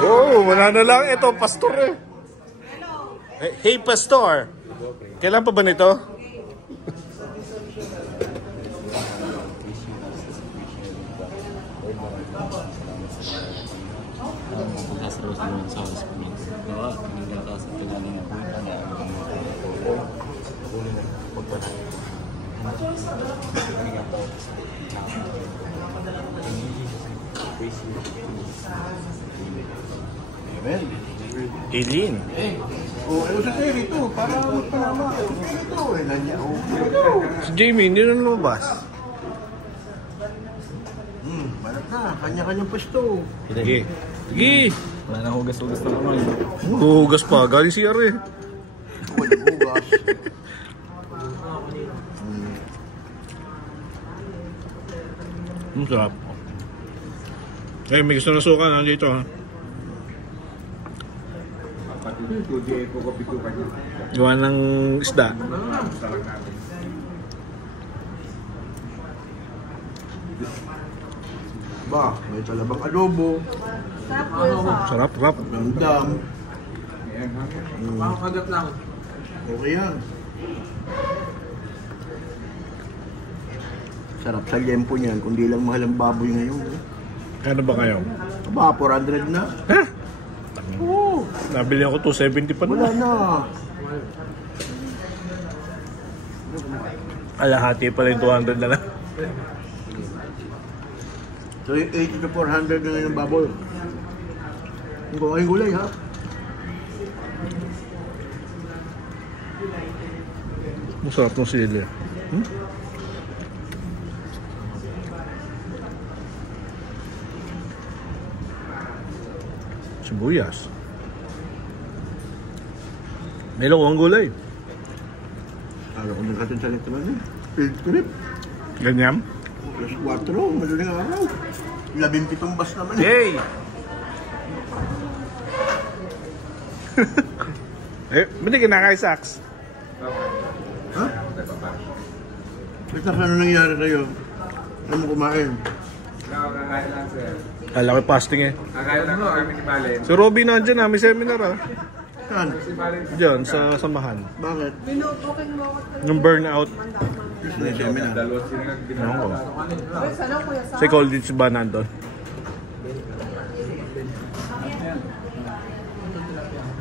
Oh, wala na lang. Ito, pastor eh. Hey, pastor. Kailan pa ba nito? Eileen. Oh, ano sa tayo ito? Para magpalama. Ito, Si Jamie, hindi na lumabas. Malap na. Kanya-kanyang pwesto. Sige. Sige. Wala nang hugas-hugas na naman. Hugas pa. Galing CR eh. Walang hugas. Sarap. Eh, may gusto na suka nandito ha. Gawa ng isda. Ba, may talabang adobo. Sarap, sarap. Damdam. Makakagat lang. Okay yan. Sarap sa liempo niyan, kundi lang mahal ang baboy ngayon. Kano ba kayo? Aba, 400 na. Ha? Oo. Nabili ako 270 pa Wala na. na. Alahati pala yung 200 na lang. So, 80 to 400 na ngayon ang baboy. Ang gulay, ha? Masarap ng sili. Sibuyas. May lokong gulay. Alam ko nagkatin sa lito na field trip. Ganyan? Plus 4, madaling araw. 17 bus naman. Yay! Eh, ba't di kinakain saks? Ha? Basta ano nangyari sa'yo? Ano mo kumain? Nakakakain lang, sir. Kala ko fasting eh. Kakain lang kami ni Balen. Si Robby nandiyan may seminar ah. Saan? Diyan, sa samahan. Bakit? Yung burnout. Gusto na siya na. Dalawa sila Ano ko? ginagawa. Psychologist ba nandun?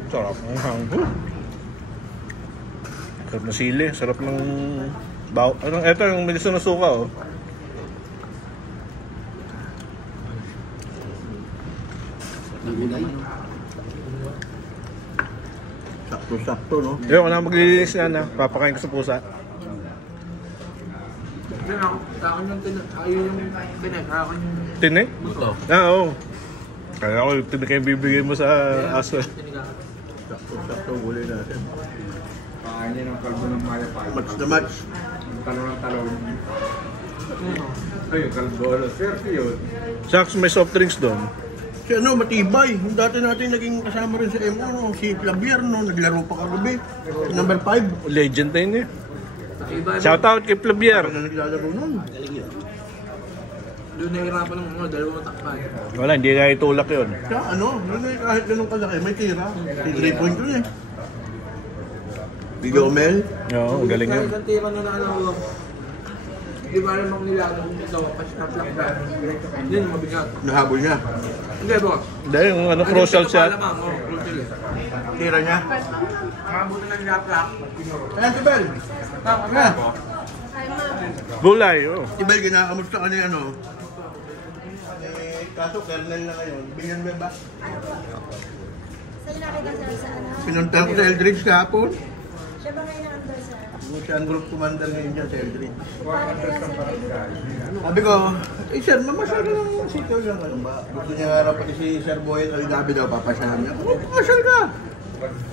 Sarap ng hanggo. Sarap na sili. Sarap ng baw. Ano, eto yung medyo na suka oh. Sakto-sakto, no? Ayun, ako na maglilinis na. Papakain ko sa pusa. Yan ako, sa akin yung tinik, sa akin yung Tinik? buto. Ah, oo. Kaya ako, tinik yung bibigay mo sa aso. Sakto-sakto ang gulay natin. Pakain niya ng kalbo ng maya pa. Match na match. Talong ng talong. Ay, yung kalbo, swerte yun. Saks, may soft drinks doon. Si ano, matibay. Yung dati natin naging kasama rin sa MO, no? Si Flavier, no? Naglaro pa kagabi. Number 5. Legend na yun eh. Shout out kay Flavier. Ano na naglalaro nun? Doon nahihirapan ng mga dalawang takpan. Wala, hindi na itulak yun. Kaya ano, yun eh, kahit ganun kalaki, may tira. 3 point yun eh. Bigyo Mel. Oo, galing yun. Isang tira na ano, di ba alam ang nilago sa pa-snap lang ba? Yun yung mabigat. Nahabol niya. Hindi, boss. Dahil yung ano, crucial shot. Crucial eh. Tira niya. Mabuti na nilaprak. Ayan si Bel. Tama. Gulay, oh. Si Bel, kinakamusta ka niya ano? Kaso kernel na ngayon. Bigyan mo ba? Saan nakita sir sa ano? Pinunta ko sa Eldridge kahapon. Siya ba ngayon ang sir? Siya ang group commander ngayon dyan sa Eldridge. Parang kaya sir. Sabi ko, eh sir, mamasyal ka lang sito lang. Ano ba? Gusto niya nga pati si Sir Boyet, ay gabi daw papasyahan niya. Oh, mamasyal ka!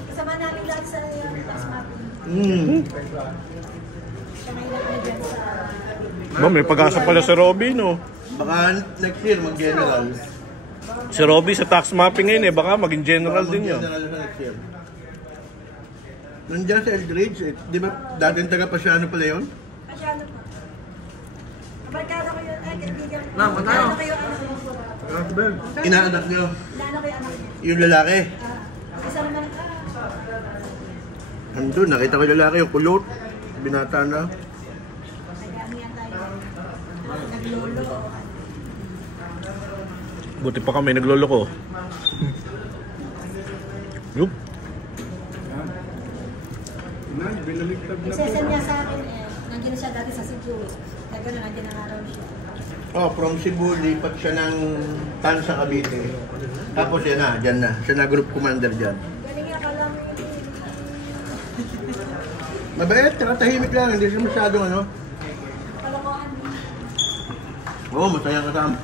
Kasama namin lahat sa taas mapping. Siya ngayon ang dyan sa... Ba, may pag-asa pala si Robby, no? Baka next year mag-general. Si Robby sa tax mapping ngayon eh, baka maging general din yun. Mag-general sa next year. Nandiyan sa Eldridge, eh. Di ba dating taga-pasyano pala yun? Masyado po. Kabarkada ko yun. Ay, kaibigan ko. Ma'am, ano? Kayo ano? Inaanak nyo. Inaano ko yung anak niya. Yung lalaki. Isa naman, Andun, nakita ko yung lalaki, yung kulot. Binata na. nag-ano yan tayo. Naglolo. Buti pa kami nagloloko. Yup. Nagsesend niya sa akin nandiyan na siya dati sa Cebu. Kaya gano'n, nandiyan na nga raw siya. Oh, from Cebu, lipat siya ng Tan sa Cavite. Tapos yan na, dyan na. Siya na group commander dyan. Galing nga pala mo yun. Mabait, tahimik lang. Hindi siya masyadong ano. Kalokohan mo. Oo, masaya kasama.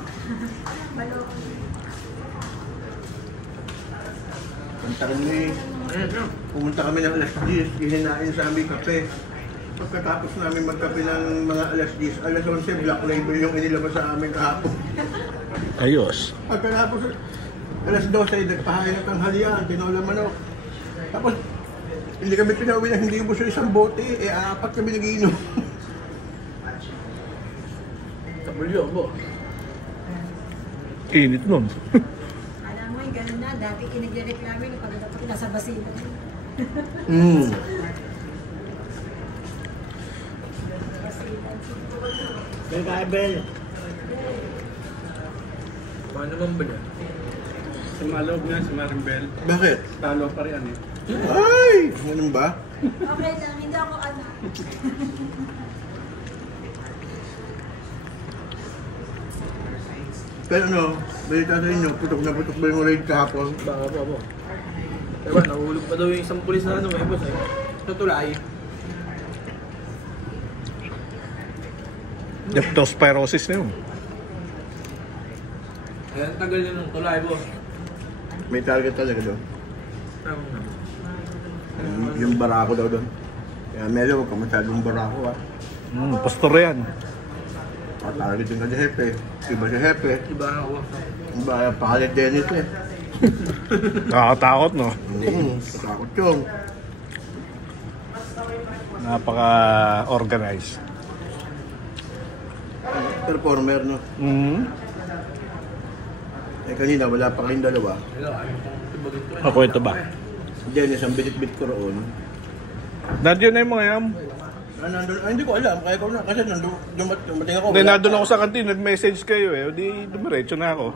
Baloko. Pumunta kami ng alas 10, hihinain sa aming kape. Pagkatapos namin magkape ng mga alas 10, alas 11, Black Label yung inilabas sa amin kahapon. Ayos. Pagkatapos, alas 12 ay nagpahain ng tanghalian, tinola manok. Tapos, hindi kami pinauwi na hindi ubos sa isang bote, apat kami nagiinom. Tabulyo mo. Init nun. Alam mo, yung gano'n na. Dati kinagreklamo yung pag nasa basila. Bel kaya, Bel. Paano naman ba yan? Sumalog nga si Marimbel. Bakit? Talo pa rin eh. Ay! Ganun ba? Okay lang, hindi ako anak. Pero ano, balita sa inyo, putok na putok ba yung raid kahapon? Baka po. Diba, nahulog pa daw yung isang pulis na ano, may boss eh. Tutulay. Leptospirosis na yun. Ayan, tagal yun ng tulay, boss. May target talaga doon. Tama na. Yung barako daw doon. Kaya Melo, huwag ka masyadong barako ha. Pastor yan. Target yung kasi hepe. Iba si hepe. Iba nga ako. Iba pakalit Dennis eh. Nakakatakot, no? Takot yung. Napaka-organized. Performer no. Eh kanina wala pa kayong dalawa. Ako ito ba? Dennis ang binit-bit ko roon. Nandiyo na yung mga yam. Hindi ko alam, kaya ko na. Kasi dumating ako. Hindi, nandun ako sa kantin, nag-message kayo eh. Di, dumiretso na ako.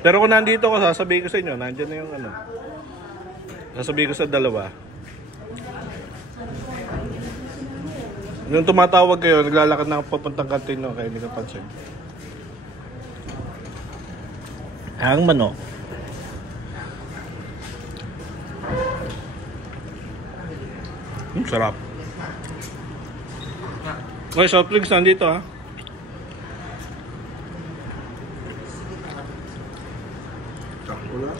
Pero kung nandito ako, sasabihin ko sa inyo, nandiyan na yung ano. Sasabihin ko sa dalawa. Nung tumatawag kayo, naglalakad na ako papuntang kantin, no? Kaya hindi ka pansin. Ang manok. Sarap. Okay, soft drinks nandito ha. Sakto na.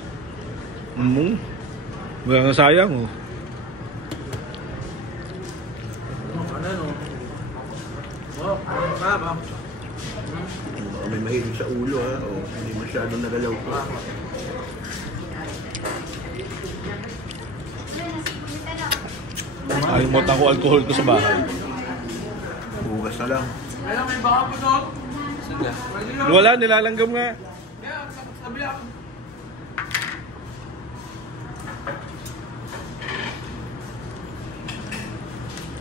Wala nga sayang oh. Ano no? Oh, baka. Baka may mahilig sa ulo ha. O hindi masyadong nagalaw pa. Alimutan ko alcohol ko sa bahay. Bukas na lang. Ayun, may baka po no? Wala, nilalanggam nga. Yeah, sabi ako.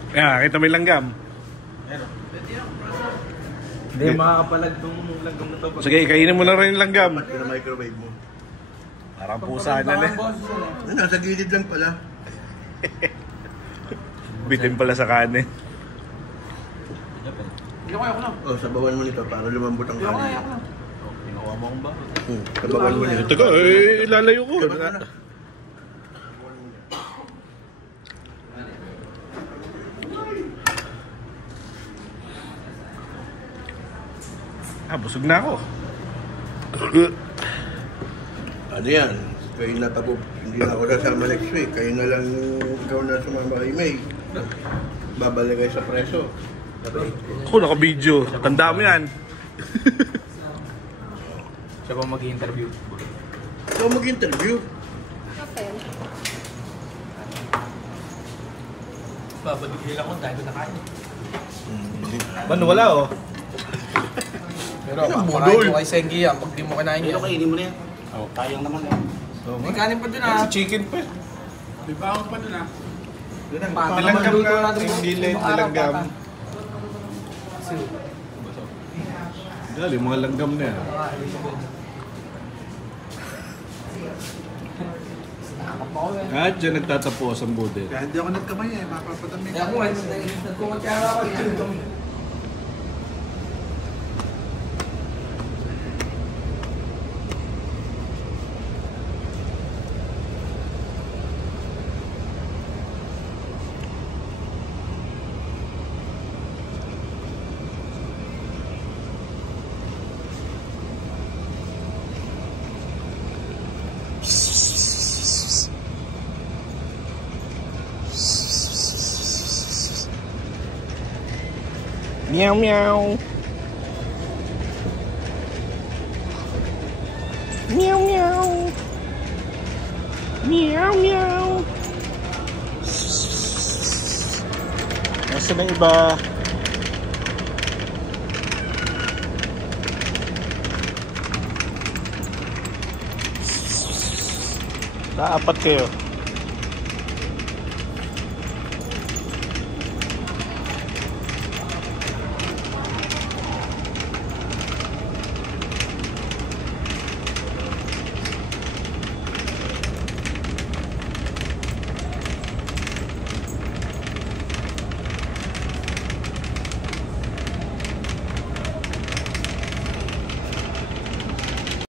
Kaya, kita may langgam. Hindi, makakapalag tong langgam na to. Sige, kainin mo na rin yung langgam. Ba't ka na microwave mo? Parang pusa na eh. Nasa gilid lang pala. Bitin pala sa kanin. Hindi ko na. O, sabawan mo nito para lumambot ang Hindi ko kanin. na. Ginawa mo akong ba? Sabawan mo nito. Ito ka, eh, ilalayo ko. Busog na ako. Ano yan? Kayo na tapo. Hindi na ako nasama next week. Kayo na lang ikaw na sumama kay May. Babalik kayo sa preso. Ako naka-video. Tanda mo yan. Siya ba mag-interview? Ikaw mag-interview. Babagigil ako dahil nakain. Ano, wala oh. Pero Yan ang makakain budol. ko kay Sengi yan pag di mo kinain Pero yan. kainin mo na yan. Oh. Sayang naman yan. May kanin pa dun ah. Chicken pa. May baon pa dun ah. Nilanggam ka. Hindi nilanggam. Dali, mga langgam na yan. At dyan nagtatapos ang budel. Kaya hindi ako nagkamay eh. Mapapadami Kaya ako, nagkumatyara ako. Meow meow. Meow meow. Meow meow. Nasaan na iba? Apat kayo.